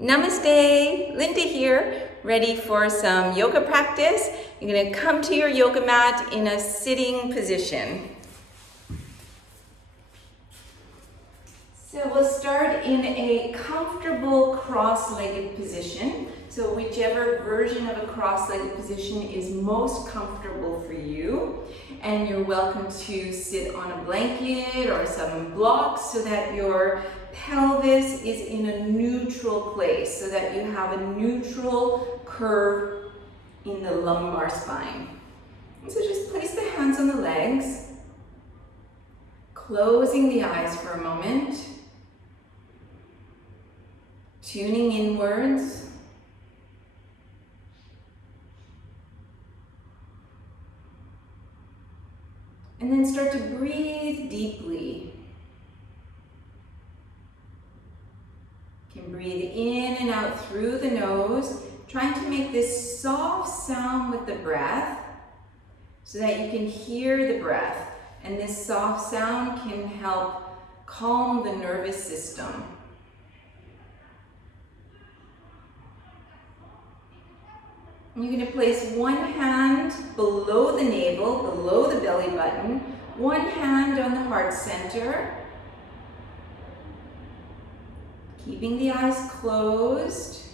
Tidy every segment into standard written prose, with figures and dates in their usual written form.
Namaste, Linda here, ready for some yoga practice. You're going to come to your yoga mat in a sitting position. So we'll start in a comfortable cross-legged position. So whichever version of a cross-legged position is most comfortable for you. And you're welcome to sit on a blanket or some blocks so that your pelvis is in a neutral place, so that you have a neutral curve in the lumbar spine. And so just place the hands on the legs, closing the eyes for a moment, tuning inwards. And then start to breathe deeply. You can breathe in and out through the nose, trying to make this soft sound with the breath so that you can hear the breath. And this soft sound can help calm the nervous system. You're going to place one hand below the navel, below the belly button, one hand on the heart center, keeping the eyes closed.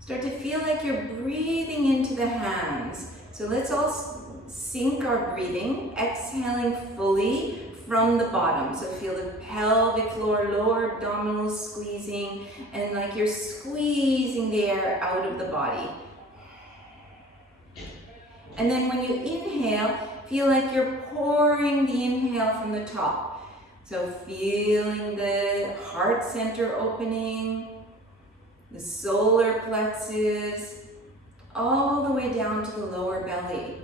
Start to feel like you're breathing into the hands. So let's all sync our breathing, exhaling fully from the bottom. So feel the pelvic floor, lower abdominals squeezing, and like you're squeezing the air out of the body. And then when you inhale, feel like you're pouring the inhale from the top. So feeling the heart center opening, the solar plexus, all the way down to the lower belly.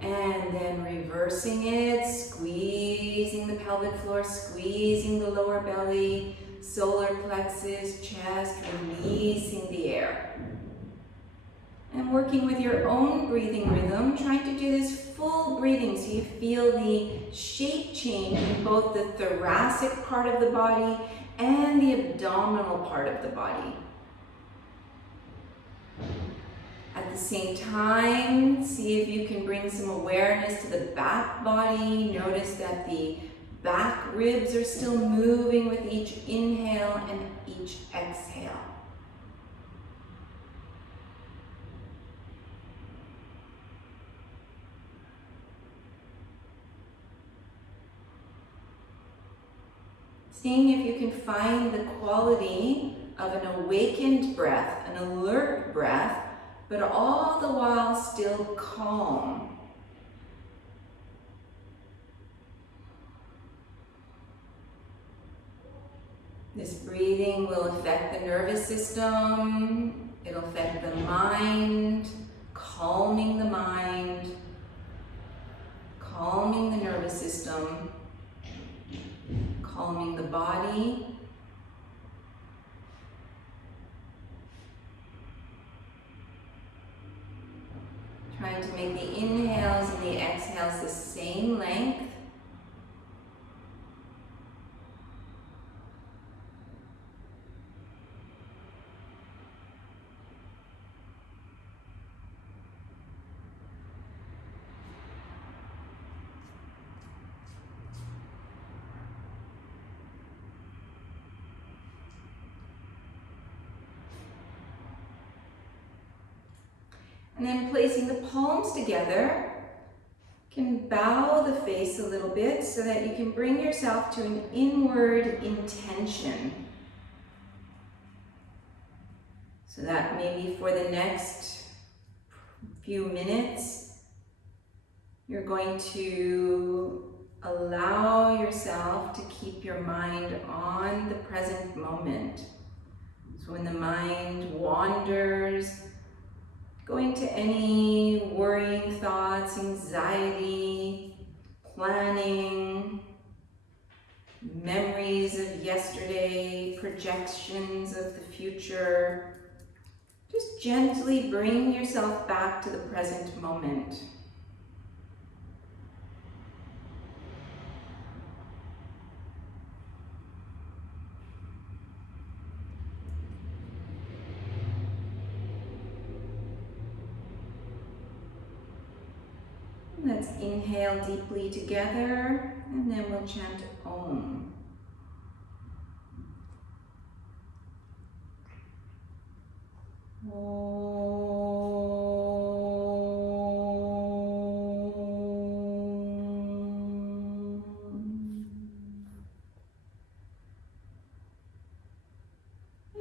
And then reversing it, squeezing the pelvic floor, squeezing the lower belly, solar plexus, chest, releasing the air. And working with your own breathing rhythm, trying to do this full breathing so you feel the shape change in both the thoracic part of the body and the abdominal part of the body. At the same time, see if you can bring some awareness to the back body. Notice that the back ribs are still moving with each inhale and each exhale. Seeing if you can find the quality of an awakened breath, an alert breath, but all the while still calm. This breathing will affect the nervous system, it'll affect the mind, calming the mind, calming the nervous system, calming the body. Trying to make the inhales and the exhales the same length. And then placing the palms together, you can bow the face a little bit so that you can bring yourself to an inward intention. So that maybe for the next few minutes, you're going to allow yourself to keep your mind on the present moment. So when the mind wanders, going to any worrying thoughts, anxiety, planning, memories of yesterday, projections of the future, just gently bring yourself back to the present moment. Let's inhale deeply together, and then we'll chant OM.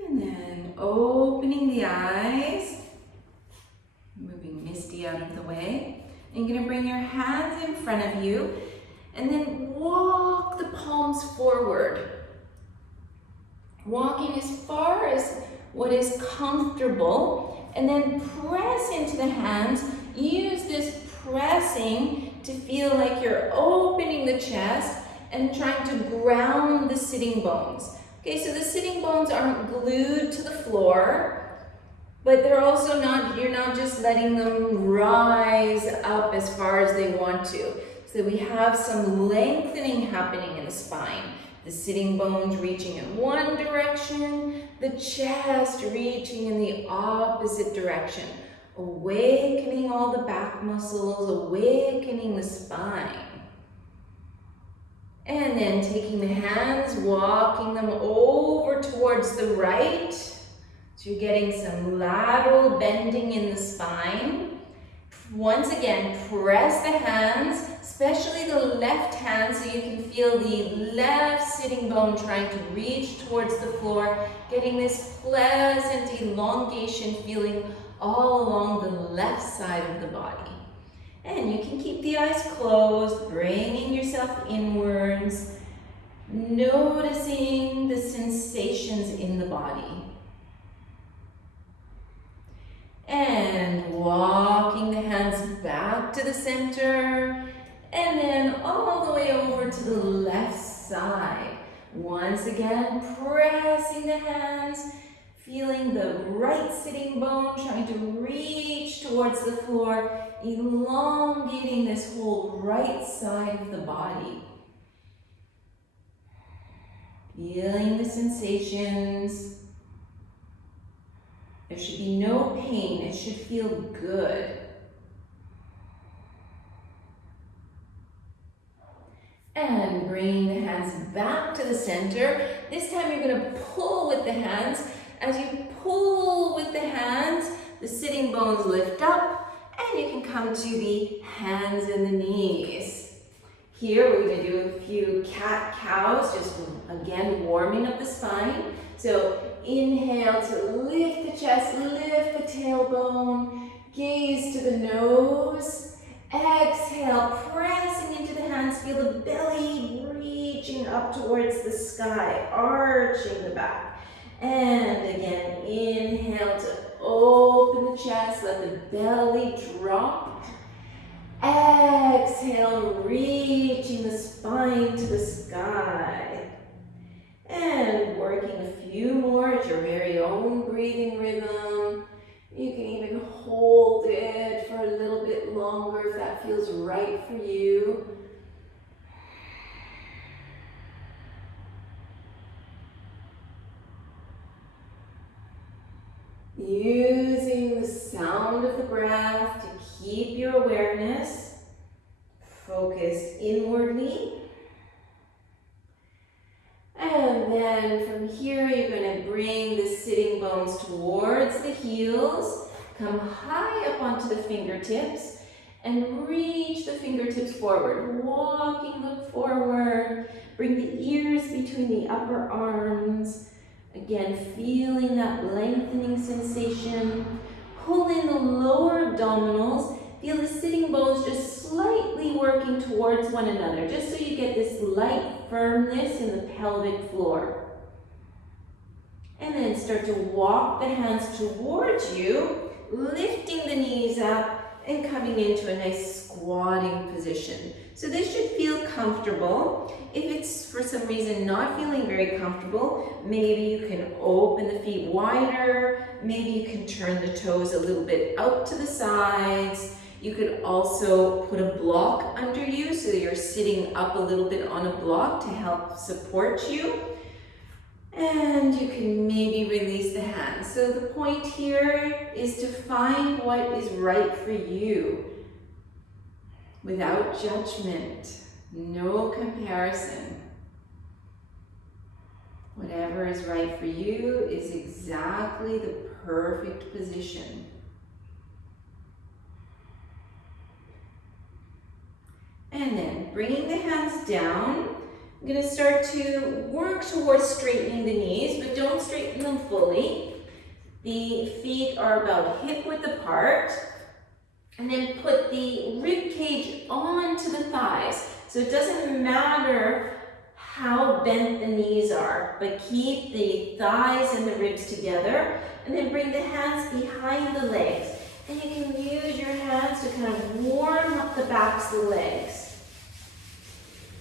And then opening the eyes, moving misty out of the way. And you're going to bring your hands in front of you and then walk the palms forward. Walking as far as what is comfortable, and then press into the hands. Use this pressing to feel like you're opening the chest and trying to ground the sitting bones. Okay, so the sitting bones aren't glued to the floor, but they're also not, you're not just letting them rise up as far as they want to. So we have some lengthening happening in the spine. The sitting bones reaching in one direction, the chest reaching in the opposite direction. Awakening all the back muscles, awakening the spine. And then taking the hands, walking them over towards the right. So you're getting some lateral bending in the spine. Once again, press the hands, especially the left hand, so you can feel the left sitting bone trying to reach towards the floor, getting this pleasant elongation feeling all along the left side of the body. And you can keep the eyes closed, bringing yourself inwards, noticing the sensations in the body. And walking the hands back to the center, and then all the way over to the left side. Once again, pressing the hands, feeling the right sitting bone trying to reach towards the floor, elongating this whole right side of the body. Feeling the sensations. There should be no pain. It should feel good. And bringing the hands back to the center. This time you're going to pull with the hands. As you pull with the hands, the sitting bones lift up, and you can come to the hands and the knees. Here we're going to do a few cat-cows, just again warming up the spine. So inhale to lift the chest, lift the tailbone, gaze to the nose. Exhale, pressing into the hands, feel the belly reaching up towards the sky, arching the back. And again, inhale to open the chest, let the belly drop. Exhale, reaching the spine to the sky. And working a few more at your very own breathing rhythm. You can even hold it for a little bit longer if that feels right for you. Using the sound of the breath to keep your awareness focused inwardly. And then from here, you're going to bring the sitting bones towards the heels. Come high up onto the fingertips and reach the fingertips forward. Walking, look forward. Bring the ears between the upper arms. Again, feeling that lengthening sensation. Pull in the lower abdominals. Feel the sitting bones just slightly working towards one another, just so you get this light firmness in the pelvic floor. And then start to walk the hands towards you, lifting the knees up and coming into a nice squatting position. So this should feel comfortable. If it's for some reason not feeling very comfortable, maybe you can open the feet wider, maybe you can turn the toes a little bit out to the sides. You could also put a block under you so that you're sitting up a little bit on a block to help support you. And you can maybe release the hands. So the point here is to find what is right for you. without judgment, no comparison. Whatever is right for you is exactly the perfect position. And then bringing the hands down, I'm going to start to work towards straightening the knees, but don't straighten them fully. The feet are about hip width apart. And then put the rib cage onto the thighs. So it doesn't matter how bent the knees are, but keep the thighs and the ribs together. And then bring the hands behind the legs. And you can use your hands to kind of warm up the backs of the legs.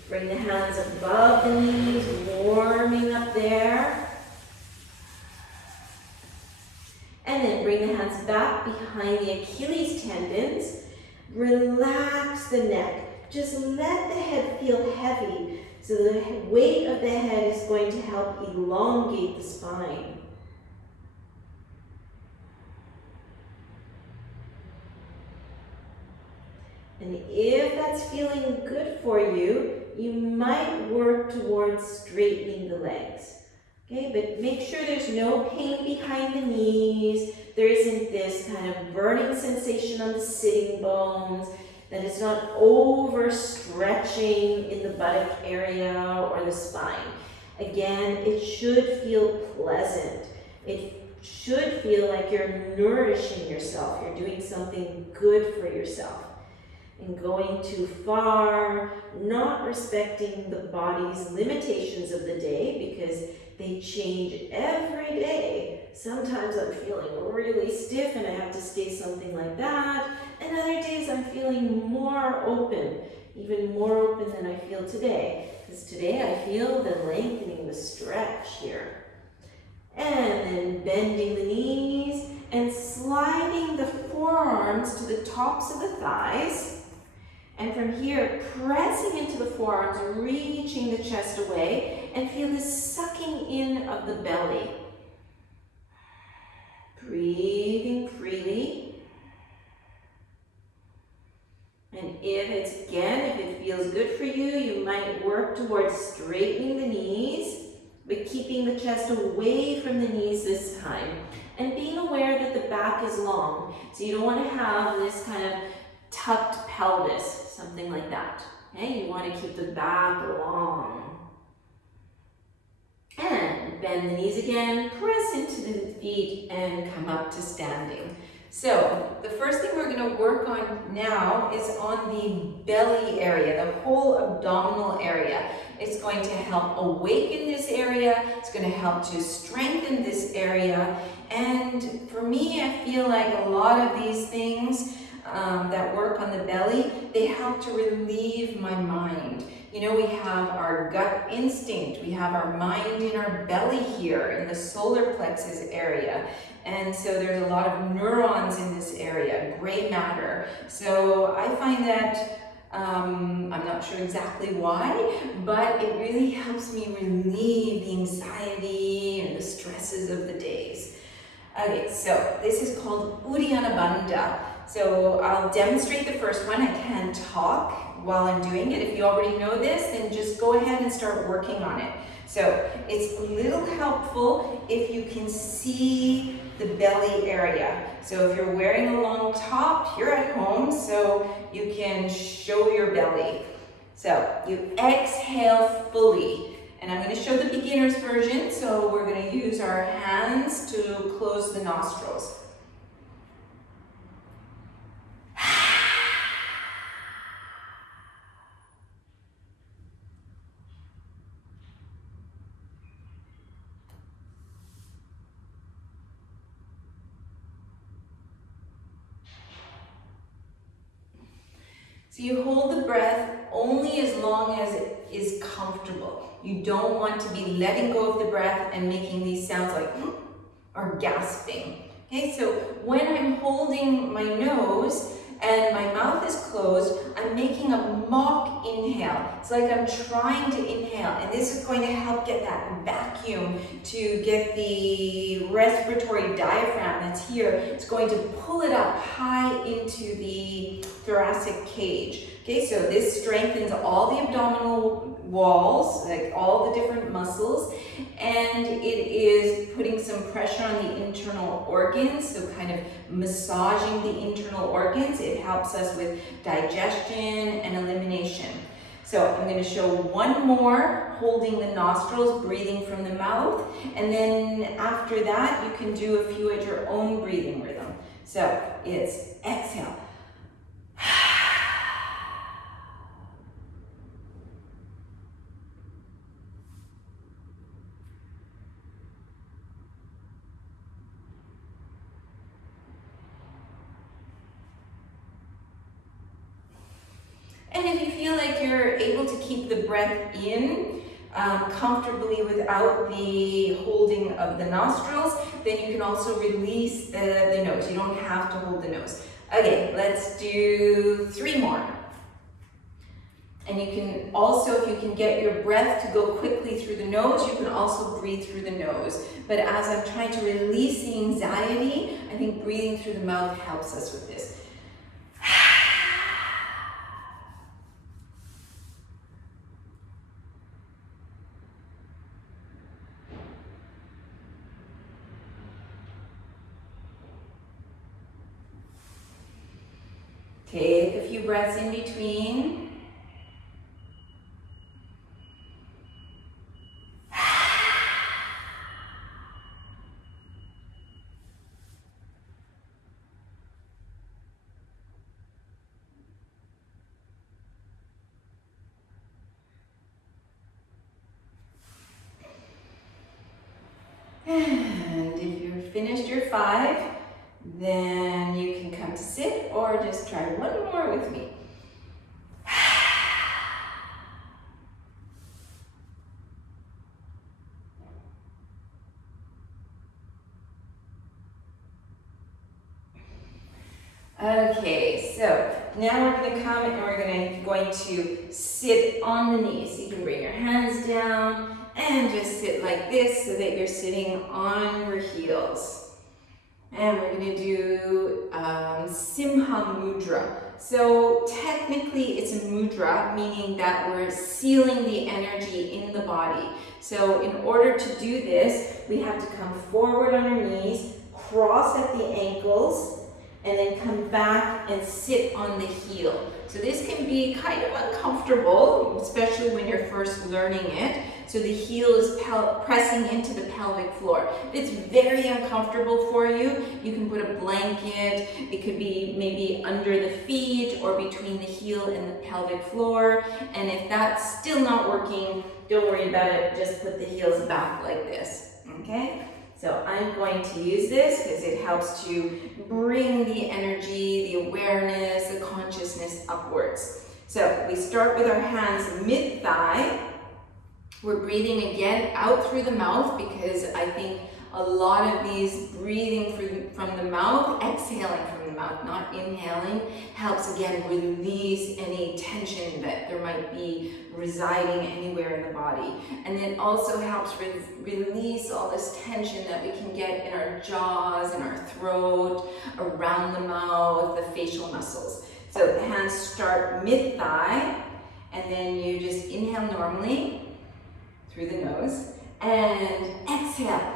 Bring the hands above the knees, warming up there. And then bring the hands back behind the Achilles tendons. Relax the neck. Just let the head feel heavy. So the weight of the head is going to help elongate the spine. And if that's feeling good for you, you might work towards straightening the legs. Okay, but make sure there's no pain behind the knees. There isn't this kind of burning sensation on the sitting bones, that it's not overstretching in the buttock area or the spine. Again, it should feel pleasant. It should feel like you're nourishing yourself. You're doing something good for yourself. And going too far, not respecting the body's limitations of the day, because they change every day. Sometimes I'm feeling really stiff and I have to stay something like that. And other days I'm feeling more open, even more open than I feel today. Because today I feel the lengthening, the stretch here. And then bending the knees and sliding the forearms to the tops of the thighs. And from here, pressing into the forearms, reaching the chest away, and feel this sucking in of the belly. Breathing freely. And if it feels good for you, you might work towards straightening the knees, but keeping the chest away from the knees this time. And being aware that the back is long. So you don't want to have this kind of tucked pelvis, something like that. Okay, you want to keep the back long. And bend the knees again, press into the feet, and come up to standing. So the first thing we're going to work on now is on the belly area, the whole abdominal area. It's going to help awaken this area. It's going to help to strengthen this area. And for me, I feel like a lot of these things that work on the belly, they help to relieve my mind. You know, we have our gut instinct, we have our mind in our belly here, in the solar plexus area. And so there's a lot of neurons in this area, gray matter. So I find that, I'm not sure exactly why, but it really helps me relieve the anxiety and the stresses of the days. Okay, so this is called uddiyana bandha. So I'll demonstrate the first one. I can talk while I'm doing it. If you already know this, then just go ahead and start working on it. So it's a little helpful if you can see the belly area. So if you're wearing a long top, you're at home, so you can show your belly. So you exhale fully. And I'm going to show the beginner's version. So we're going to use our hands to close the nostrils. So you hold the breath only as long as it is comfortable. You don't want to be letting go of the breath and making these sounds like or gasping. Okay, so when I'm holding my nose and my mouth is closed, I'm making a mock inhale. It's like I'm trying to inhale, and this is going to help get that vacuum to get the respiratory diaphragm that's here. It's going to pull it up high into the thoracic cage. Okay, so this strengthens all the abdominal walls, like all the different muscles, and it is putting some pressure on the internal organs, so kind of massaging the internal organs. It helps us with digestion and elimination. So I'm going to show one more, holding the nostrils, breathing from the mouth, and then after that you can do a few at your own breathing rhythm. So it's exhale. And if you feel like you're able to keep the breath in comfortably without the holding of the nostrils, then you can also release the nose. You don't have to hold the nose. Okay, let's do 3 more. And you can also, if you can get your breath to go quickly through the nose, you can also breathe through the nose. But as I'm trying to release the anxiety, I think breathing through the mouth helps us with this. Take a few breaths in between. And if you've finished your 5, then you can come to sit or just try one more with me. Okay, so now we're going to come and we're going to sit on the knees. You can bring your hands down and just sit like this so that you're sitting on your heels. And we're going to do Simha Mudra. So technically it's a mudra, meaning that we're sealing the energy in the body. So in order to do this, we have to come forward on our knees, cross at the ankles, and then come back and sit on the heel. So this can be kind of uncomfortable, especially when you're first learning it. So the heel is pressing into the pelvic floor. If it's very uncomfortable for you, you can put a blanket. It could be maybe under the feet or between the heel and the pelvic floor. And if that's still not working, don't worry about it. Just put the heels back like this, okay? So I'm going to use this because it helps to bring the energy, the awareness, the consciousness upwards. So we start with our hands mid-thigh. We're breathing again out through the mouth because I think a lot of these breathing from the mouth, exhaling from the mouth, not inhaling, helps again release any tension that there might be residing anywhere in the body. And it also helps release all this tension that we can get in our jaws, in our throat, around the mouth, the facial muscles. So the hands start mid-thigh, and then you just inhale normally through the nose, and exhale.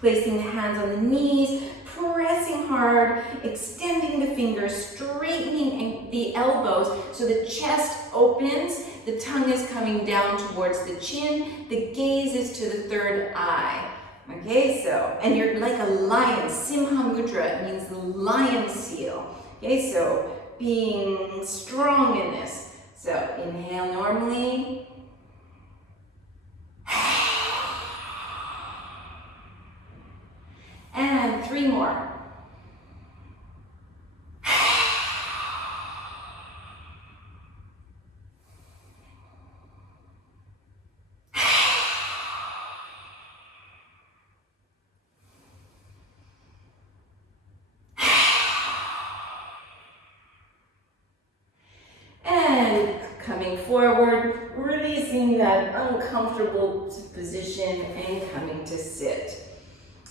Placing the hands on the knees, pressing hard, extending the fingers, straightening the elbows so the chest opens, the tongue is coming down towards the chin, the gaze is to the third eye. Okay, so, and you're like a lion. Simha Mudra means the lion seal. Okay, so being strong in this. So inhale normally. And 3 more. And coming forward, releasing that uncomfortable position and coming to sit.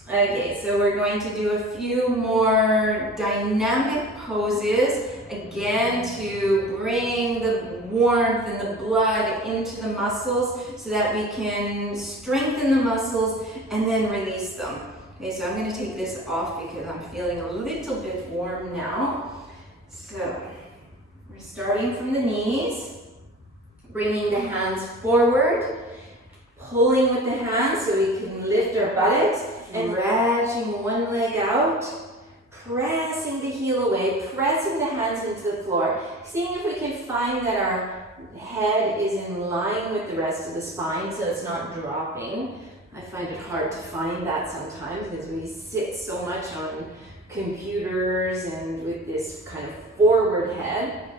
Okay, so we're going to do a few more dynamic poses, again to bring the warmth and the blood into the muscles so that we can strengthen the muscles and then release them. Okay, so I'm going to take this off because I'm feeling a little bit warm now. So we're starting from the knees, bringing the hands forward, pulling with the hands so we can lift our buttocks, and stretching one leg out, pressing the heel away, pressing the hands into the floor, seeing if we can find that our head is in line with the rest of the spine so it's not dropping. I find it hard to find that sometimes because we sit so much on computers and with this kind of forward head.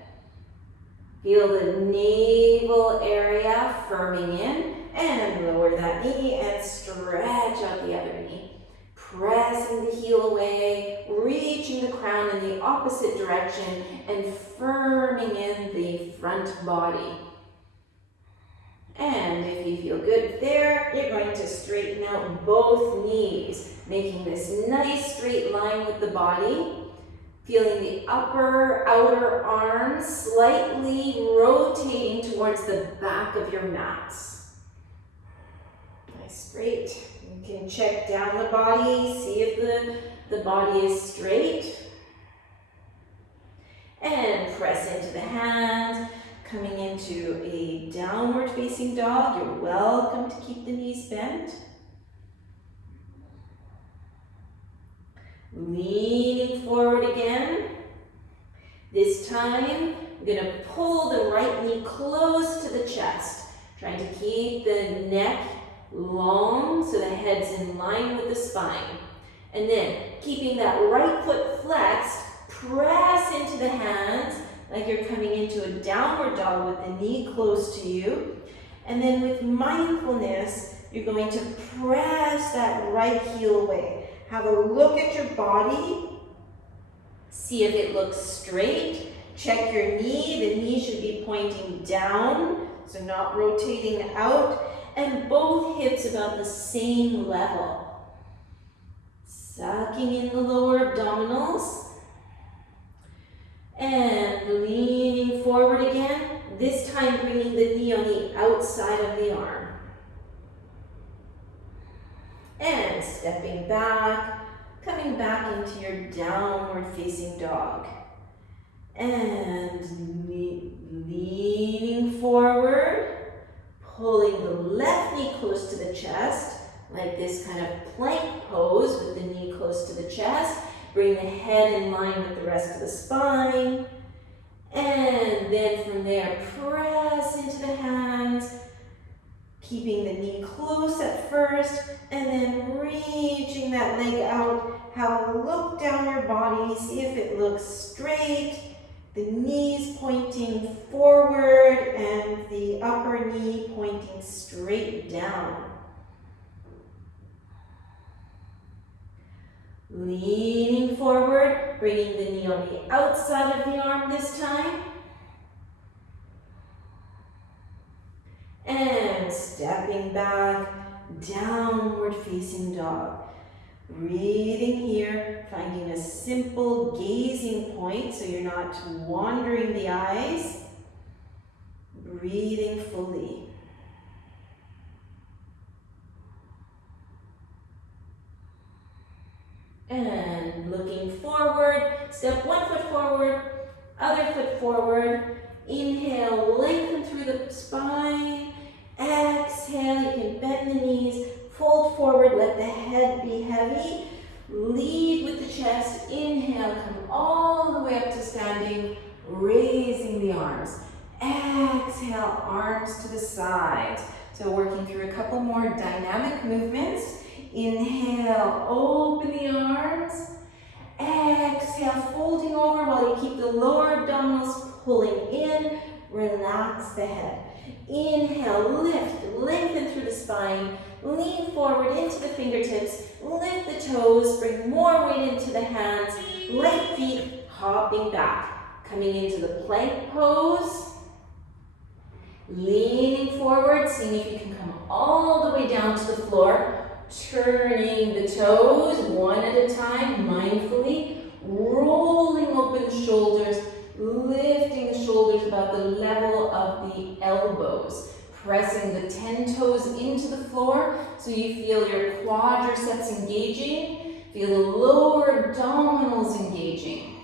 Feel the navel area firming in, and lower that knee and stretch out the other knee. Pressing the heel away, reaching the crown in the opposite direction and firming in the front body. And if you feel good there, you're going to straighten out both knees, making this nice straight line with the body. Feeling the upper outer arms slightly rotating towards the back of your mats. Nice, straight. You can check down the body, see if the body is straight. And press into the hands, coming into a downward facing dog. You're welcome to keep the knees bent. Leaning forward again. This time, I'm going to pull the right knee close to the chest, trying to keep the neck long so the head's in line with the spine. And then, keeping that right foot flexed, press into the hands like you're coming into a downward dog with the knee close to you. And then with mindfulness, you're going to press that right heel away. Have a look at your body. See if it looks straight. Check your knee. The knee should be pointing down, so not rotating out. And both hips about the same level. Sucking in the lower abdominals. And leaning forward again. This time bringing the knee on the outside of the arm. And stepping back, coming back into your downward facing dog. And leaning forward, pulling the left knee close to the chest, like this kind of plank pose with the knee close to the chest. Bring the head in line with the rest of the spine. And then from there, press into the hands, keeping the knee close at first, and then reaching that leg out. Have a look down your body, see if it looks straight. The knees pointing forward and the upper knee pointing straight down. Leaning forward, bringing the knee on the outside of the arm this time. And stepping back, downward facing dog. Breathing here, finding a simple gazing point so you're not wandering the eyes. Breathing fully. And looking forward, step one foot forward, other foot forward. Inhale, lengthen through the spine. Exhale, you can bend the knees, fold forward, let the head be heavy. Lead with the chest. Inhale, come all the way up to standing, raising the arms. Exhale, arms to the sides. So working through a couple more dynamic movements. Inhale, open the arms. Exhale, folding over while you keep the lower abdominals pulling in. Relax the head. Inhale, lift, lengthen through the spine. Lean forward into the fingertips. Lift the toes, bring more weight into the hands. Light feet, hopping back. Coming into the plank pose. Leaning forward, seeing if you can come all the way down to the floor. turning the toes one at a time, mindfully, rolling open the shoulders, lifting the shoulders about the level of the elbows, pressing the 10 toes into the floor so you feel your quadriceps engaging, feel the lower abdominals engaging.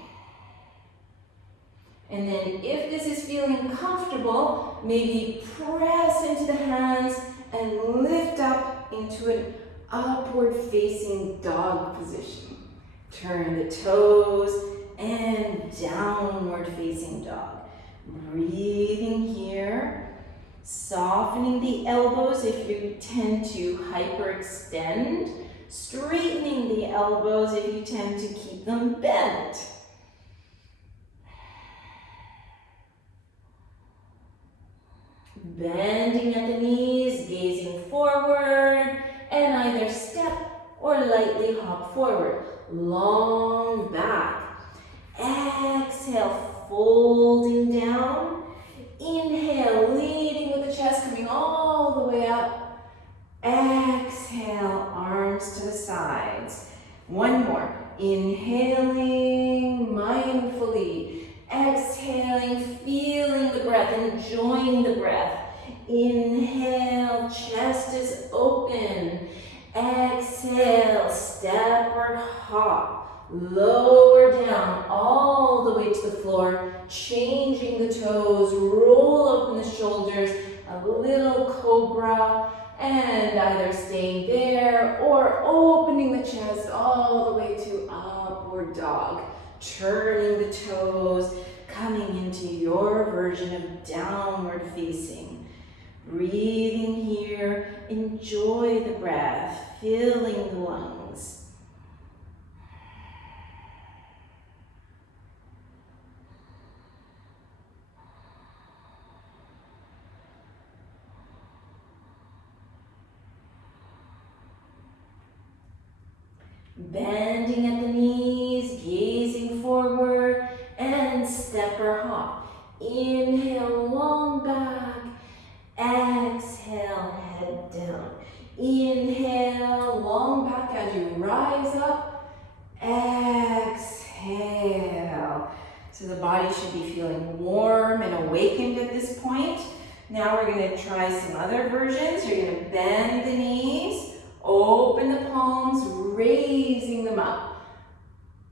And then if this is feeling comfortable, maybe press into the hands and lift up into an upward facing dog position. Turn the toes and downward facing dog. Breathing here, softening the elbows if you tend to hyperextend, straightening the elbows if you tend to keep them bent. Bending at the knees, gazing forward, and either step or lightly hop forward. Long back. Exhale, folding down. Inhale, leading with the chest, coming all the way up. Exhale, arms to the sides. One more. Inhaling mindfully. Exhaling, feeling the breath, enjoying the breath. Inhale, chest is open. Exhale, step or hop. Lower down all the way to the floor, changing the toes, roll open the shoulders, a little cobra, and either staying there or opening the chest all the way to upward dog. Turning the toes, coming into your version of downward facing. Breathing here, enjoy the breath, filling the lungs. Bending at the knees, gazing forward, and step or hop. Inhale, long back. Exhale, head down. Inhale, long back as you rise up. Exhale. So the body should be feeling warm and awakened at this point. Now we're going to try some other versions. You're going to bend the knees, open the palms, raising them up.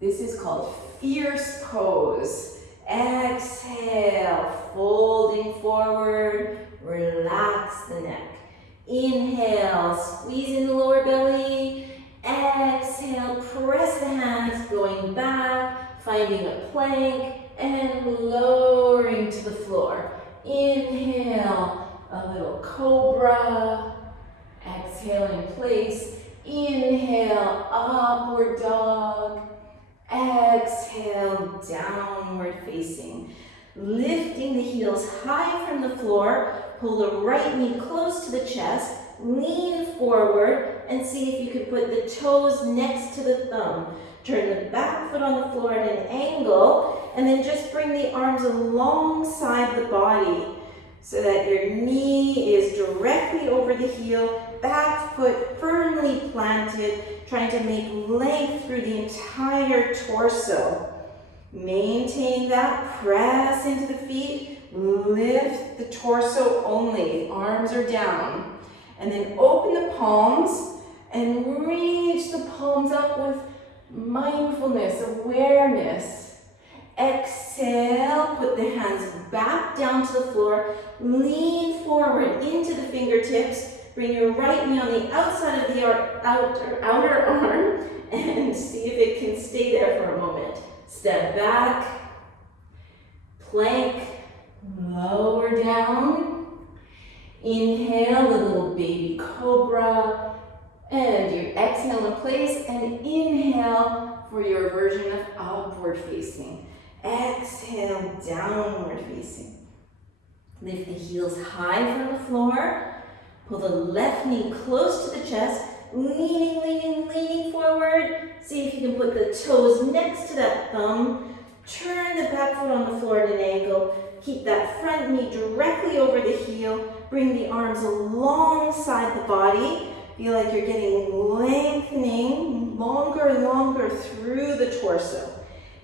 This is called fierce pose. Exhale, folding forward, relax the neck. Inhale, squeeze in the lower belly. Exhale, press the hands, going back, finding a plank, and lowering to the floor. Inhale, a little cobra. Exhale in place. Inhale, upward dog. Exhale, downward facing. Lifting the heels high from the floor, pull the right knee close to the chest, lean forward, and see if you could put the toes next to the thumb. Turn the back foot on the floor at an angle, and then just bring the arms alongside the body so that your knee is directly over the heel, back foot firmly planted, trying to make length through the entire torso. Maintain that, press into the feet, lift the torso only, arms are down. And then open the palms and reach the palms up with mindfulness, awareness. Exhale, put the hands back down to the floor, lean forward into the fingertips, bring your right knee on the outside of the outer arm, and see if it can stay there for a moment. Step back, plank, lower down. Inhale, a little baby cobra, and you exhale in place, and inhale for your version of upward facing. Exhale, downward facing. Lift the heels high from the floor. Pull the left knee close to the chest, leaning forward. See if you can put the toes next to that thumb. Turn the back foot on the floor at an angle. Keep that front knee directly over the heel. Bring the arms alongside the body. Feel like you're getting lengthening longer and longer through the torso.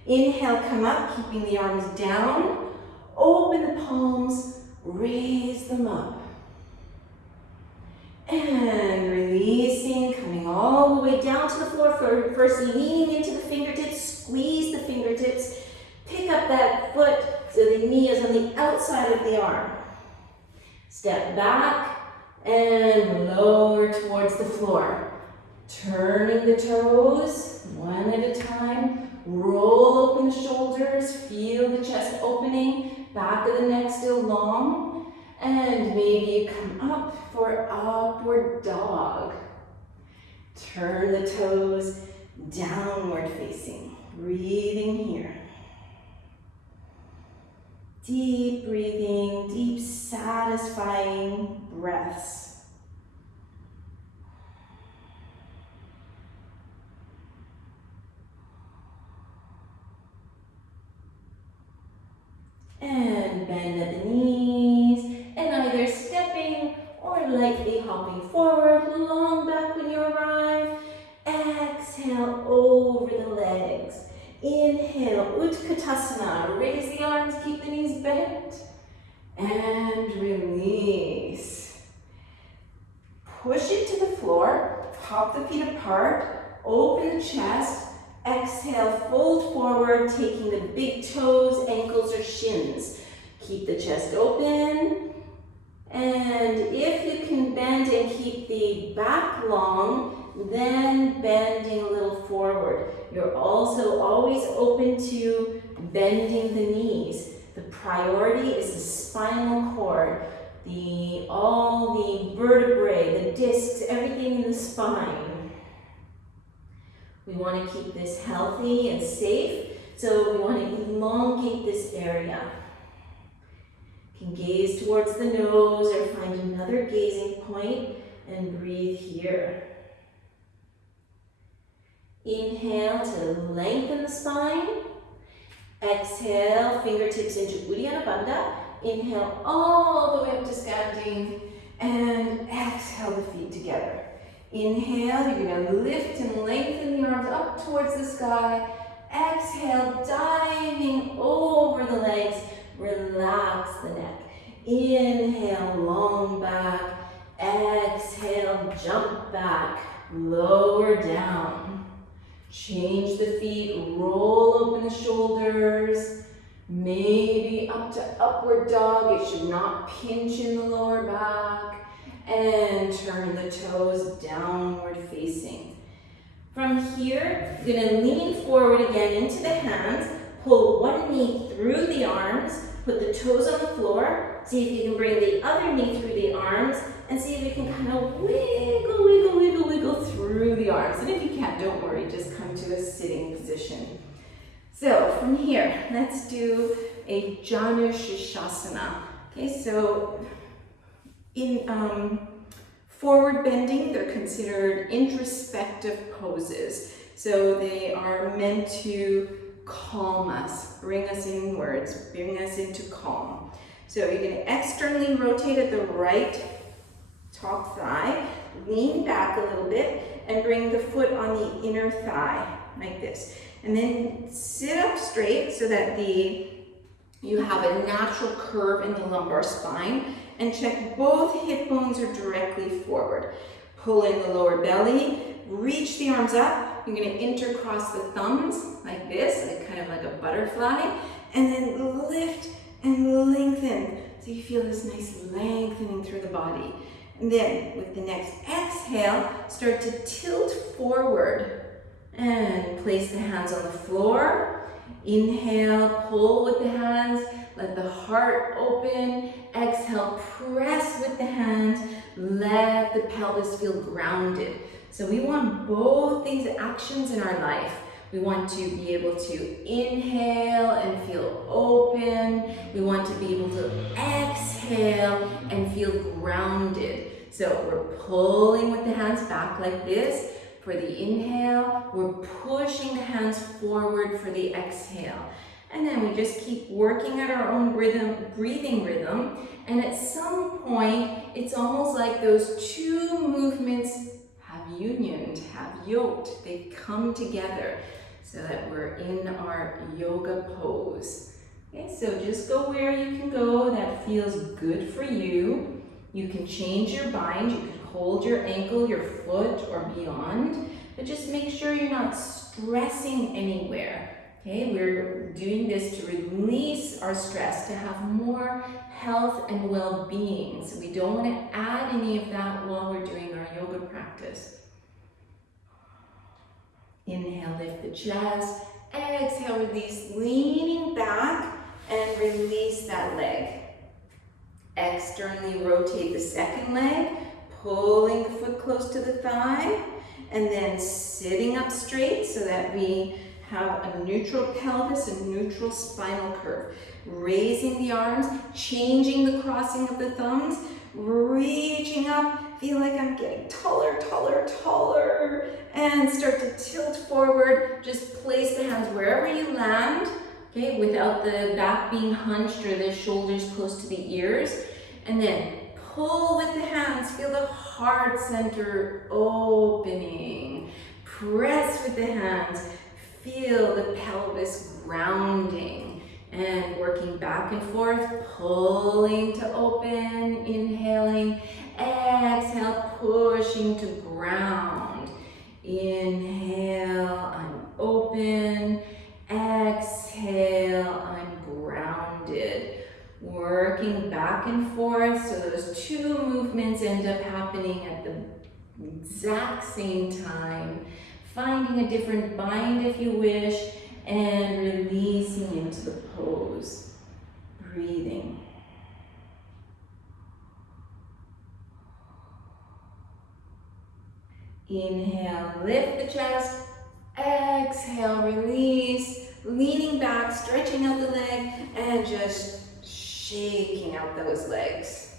Inhale, come up, keeping the arms down. Open the palms, raise them up. And releasing, coming all the way down to the floor. First leaning into the fingertips, squeeze the fingertips. Pick up that foot so the knee is on the outside of the arm. Step back and lower towards the floor. Turning the toes, one at a time. Roll open the shoulders, feel the chest opening, back of the neck still long. And maybe you come up for upward dog. Turn the toes downward facing, breathing here. Deep breathing, deep satisfying breaths. And bend at the knees, and either stepping or lightly hopping forward, long back when you arrive. Exhale over the legs. Inhale, Utkatasana, raise the arms, keep the knees bent, and release. Push it to the floor, hop the feet apart, open the chest, exhale, fold forward, taking the big toes, ankles, or shins. Keep the chest open, and if you can bend and keep the back long, then bending a little forward. You're also always open to bending the knees. The priority is the spinal cord, all the vertebrae, the discs, everything in the spine. We want to keep this healthy and safe, so we want to elongate this area. You can gaze towards the nose or find another gazing point and breathe here. Inhale to lengthen the spine. Exhale, fingertips into uddiyana bandha. Inhale all the way up to standing, and exhale the feet together. Inhale, you're going to lift and lengthen the arms up towards the sky. Exhale, diving over the legs, relax the neck. Inhale, long back. Exhale, jump back, lower down. Change the feet, roll open the shoulders, maybe up to upward dog. It should not pinch in the lower back. And turn the toes downward facing. From here, you're going to lean forward again into the hands, pull one knee through the arms, put the toes on the floor, see if you can bring the other knee through the arms, and see if you can kind of wiggle, wiggle, wiggle, wiggle through the arms. And if you can't, don't worry, just come to a sitting position. So from here, let's do a Janu Shishasana. Okay, so in forward bending, they're considered introspective poses. So they are meant to calm us, bring us inwards, bring us into calm. So you're going to externally rotate at the right top thigh, lean back a little bit, and bring the foot on the inner thigh, like this. And then sit up straight so that you have a natural curve in the lumbar spine, and check both hip bones are directly forward. Pull in the lower belly, reach the arms up. You're going to intercross the thumbs like this, kind of like a butterfly, and then lift and lengthen. So you feel this nice lengthening through the body. And then with the next exhale, start to tilt forward and place the hands on the floor. Inhale, pull with the hands, let the heart open. Exhale, press with the hands, let the pelvis feel grounded. So we want both these actions in our life. We want to be able to inhale and feel open. We want to be able to exhale and feel grounded. So we're pulling with the hands back like this for the inhale. We're pushing the hands forward for the exhale. And then we just keep working at our own breathing rhythm. And at some point, it's almost like those two movements union, to have yoked. They come together so that we're in our yoga pose. Okay, so just go where you can go that feels good for you. You can change your bind. You can hold your ankle, your foot, or beyond, but just make sure you're not stressing anywhere. Okay, we're doing this to release our stress, to have more health and well-being. So we don't want to add any of that while we're doing our yoga practice. Inhale, lift the chest. Exhale, release, leaning back and release that leg. Externally rotate the second leg, pulling the foot close to the thigh, and then sitting up straight so that we have a neutral pelvis, a neutral spinal curve. Raising the arms, changing the crossing of the thumbs, reaching up, feel like I'm getting taller, taller, taller, and start to tilt forward. Just place the hands wherever you land, okay, without the back being hunched or the shoulders close to the ears. And then pull with the hands, feel the heart center opening. Press with the hands, feel the pelvis grounding. And working back and forth, pulling to open, inhaling, exhale, pushing to ground. Inhale, I'm open. Exhale, I'm grounded. Working back and forth, so those two movements end up happening at the exact same time. Finding a different bind if you wish, and releasing into the pose. Breathing. Inhale, lift the chest. Exhale, release. Leaning back, stretching out the leg, and just shaking out those legs.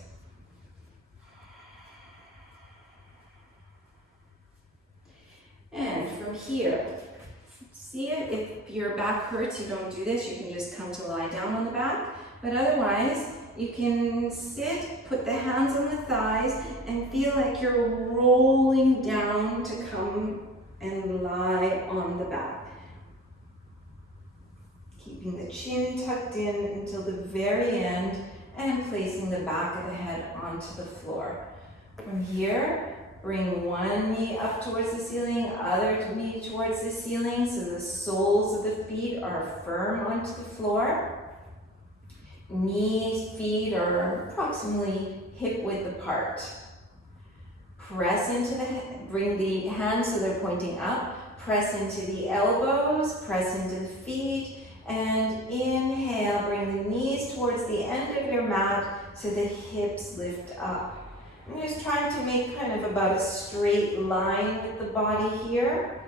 And from here, see it, if your back hurts, you don't do this, you can just come to lie down on the back. But otherwise, you can sit, put the hands on the thighs, and feel like you're rolling down to come and lie on the back. Keeping the chin tucked in until the very end, and placing the back of the head onto the floor. From here, bring one knee up towards the ceiling, other knee towards the ceiling, so the soles of the feet are firm onto the floor. Knees, feet are approximately hip width apart. Press into the head, bring the hands so they're pointing up. Press into the elbows, press into the feet, and inhale, bring the knees towards the end of your mat so the hips lift up. I'm just trying to make kind of about a straight line with the body here.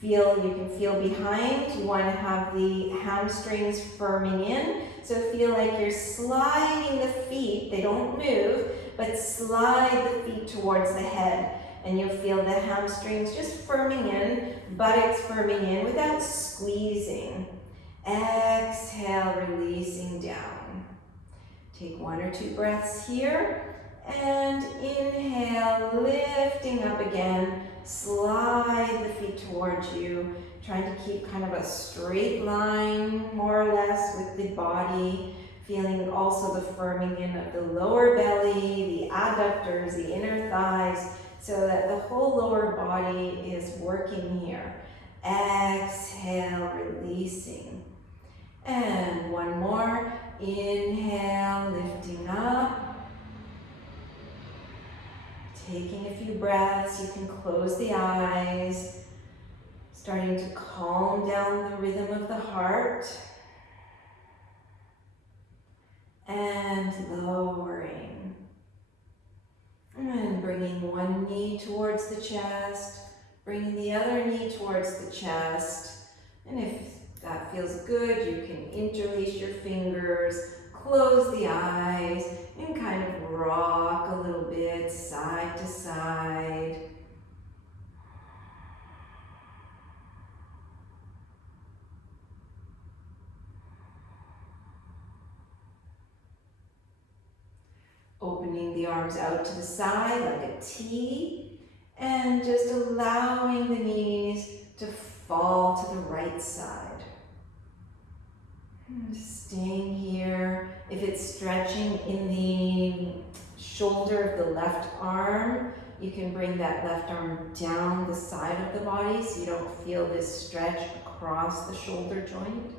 You can feel behind. You want to have the hamstrings firming in. So feel like you're sliding the feet. They don't move, but slide the feet towards the head. And you'll feel the hamstrings just firming in, buttocks firming in without squeezing. Exhale, releasing down. Take 1 or 2 breaths here. And inhale, lifting up again. Slide the feet towards you. Trying to keep kind of a straight line, more or less, with the body. Feeling also the firming in of the lower belly, the adductors, the inner thighs, so that the whole lower body is working here. Exhale, releasing. And one more. Inhale, lifting up. Taking a few breaths, you can close the eyes, starting to calm down the rhythm of the heart, and lowering. And bringing one knee towards the chest, bringing the other knee towards the chest. And if that feels good, you can interlace your fingers, close the eyes, and kind of rock a little bit side to side. Opening the arms out to the side like a T, And just allowing the knees to fall to the right side. And just staying here. If it's stretching in the shoulder of the left arm, you can bring that left arm down the side of the body so you don't feel this stretch across the shoulder joint.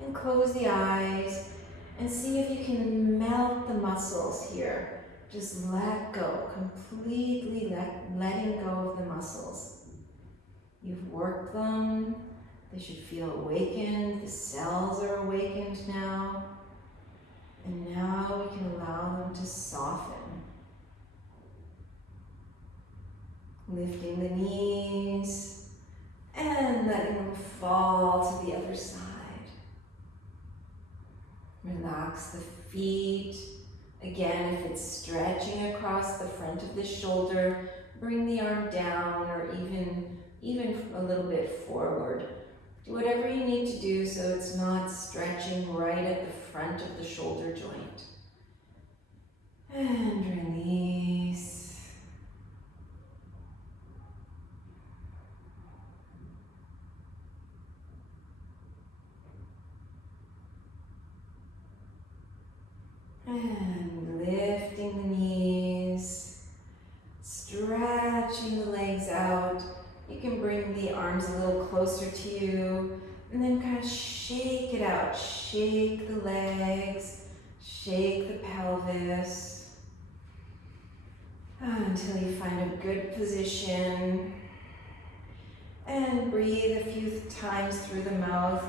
And close the eyes and see if you can melt the muscles here. Just let go, completely letting go of the muscles. You've worked them. They should feel awakened. The cells are awakened now. And now we can allow them to soften. Lifting the knees and letting them fall to the other side. Relax the feet. Again, if it's stretching across the front of the shoulder, bring the arm down or even a little bit forward. Do whatever you need to do so it's not stretching right at the front of the shoulder joint. And release. And lifting the knees, stretching the legs out. You can bring the arms a little closer to you and then kind of shake it out. Shake the legs, shake the pelvis until you find a good position. And breathe a few times through the mouth.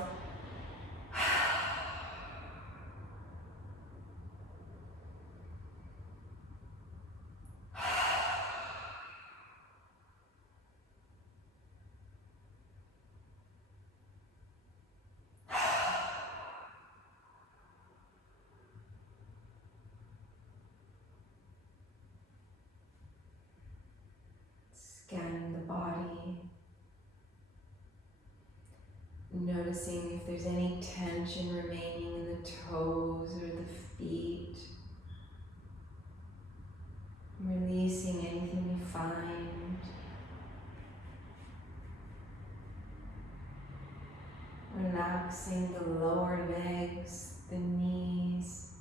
Scanning the body, noticing if there's any tension remaining in the toes or the feet, releasing anything you find, relaxing the lower legs, the knees,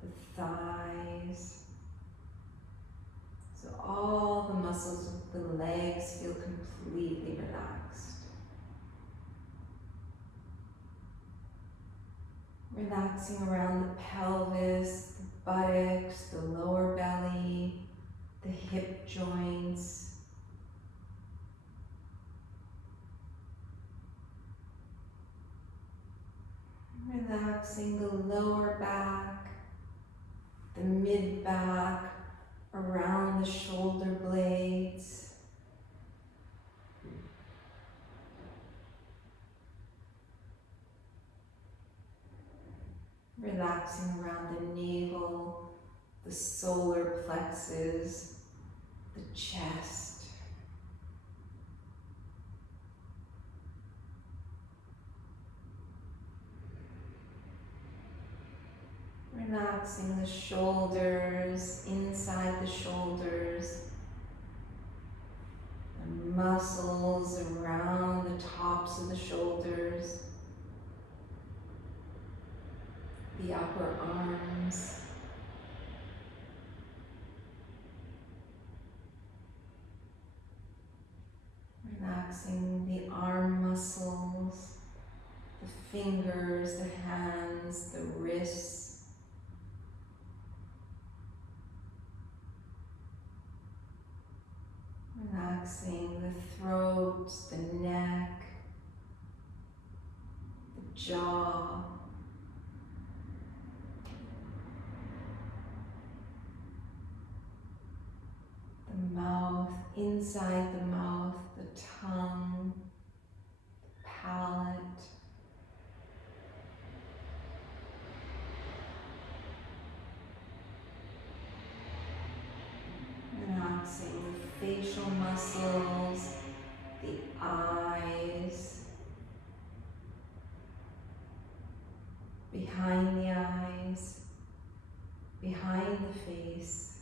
the thighs. So all the muscles of the legs feel completely relaxed. Relaxing around the pelvis, the buttocks, the lower belly, the hip joints. Relaxing the lower back, the mid back, around the shoulder blades. Relaxing around the navel, the solar plexus, the chest. Relaxing the shoulders, inside the shoulders, the muscles around the tops of the shoulders, the upper arms, relaxing the arm muscles, the fingers, the hands, the wrists, relaxing the throat, the neck, the jaw, the mouth, inside the mouth, the tongue, the palate, relaxing the facial muscles, the eyes, behind the eyes, behind the face,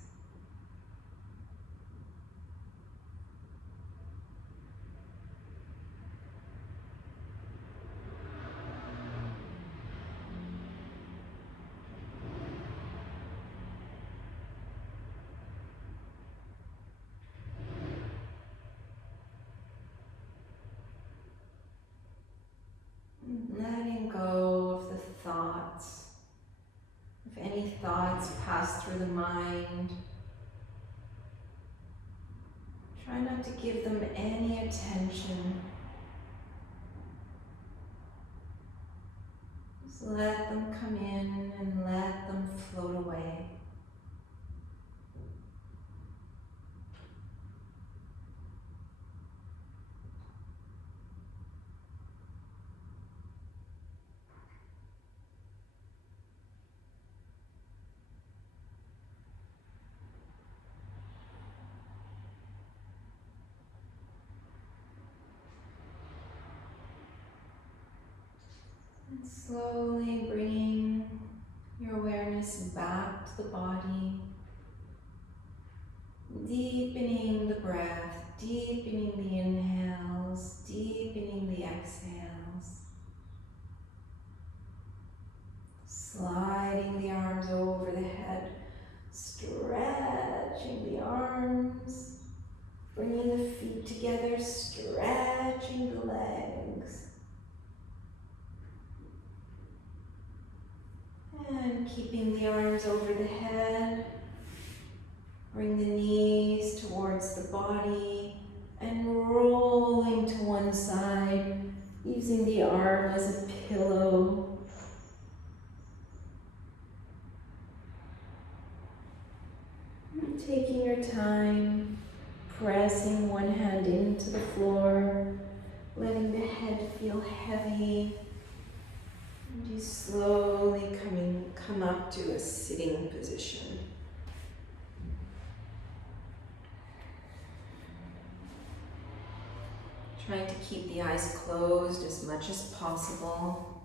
through the mind. Try not to give them any attention. Just let them come in and let them float away. And slowly bringing your awareness back to the body, deepening the breath, deepening the inhales, deepening the exhales, sliding the arms over the head, stretching the arms, bringing the feet together, stretching the legs. And keeping the arms over the head, bring the knees towards the body and rolling to one side, using the arm as a pillow. And taking your time, pressing one hand into the floor, letting the head feel heavy. And you slowly come up to a sitting position. Trying to keep the eyes closed as much as possible.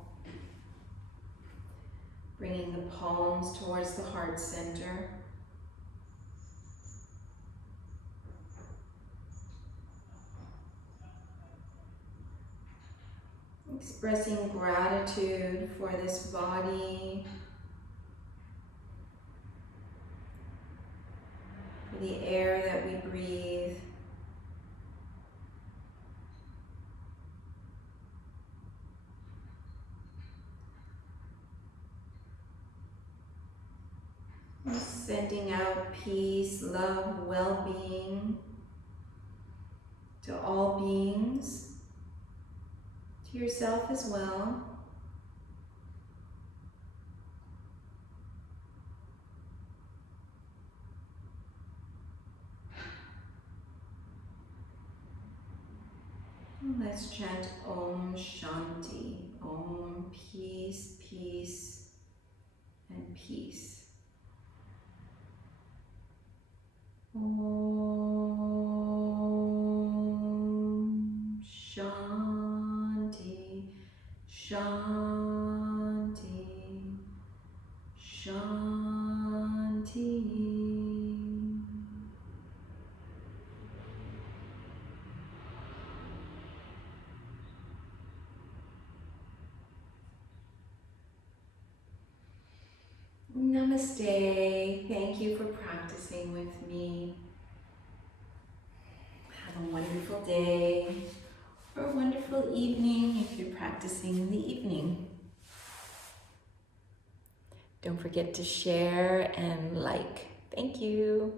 Bringing the palms towards the heart center. Expressing gratitude for this body, for the air that we breathe, and sending out peace, love, well-being to all beings. To yourself as well. And let's chant OM Shanti. OM, peace, peace, and peace. OM Shanti. Shanti, Shanti. Namaste. Thank you for practicing with me. Have a wonderful day. Or a wonderful evening if you're practicing in the evening. Don't forget to share and like. Thank you.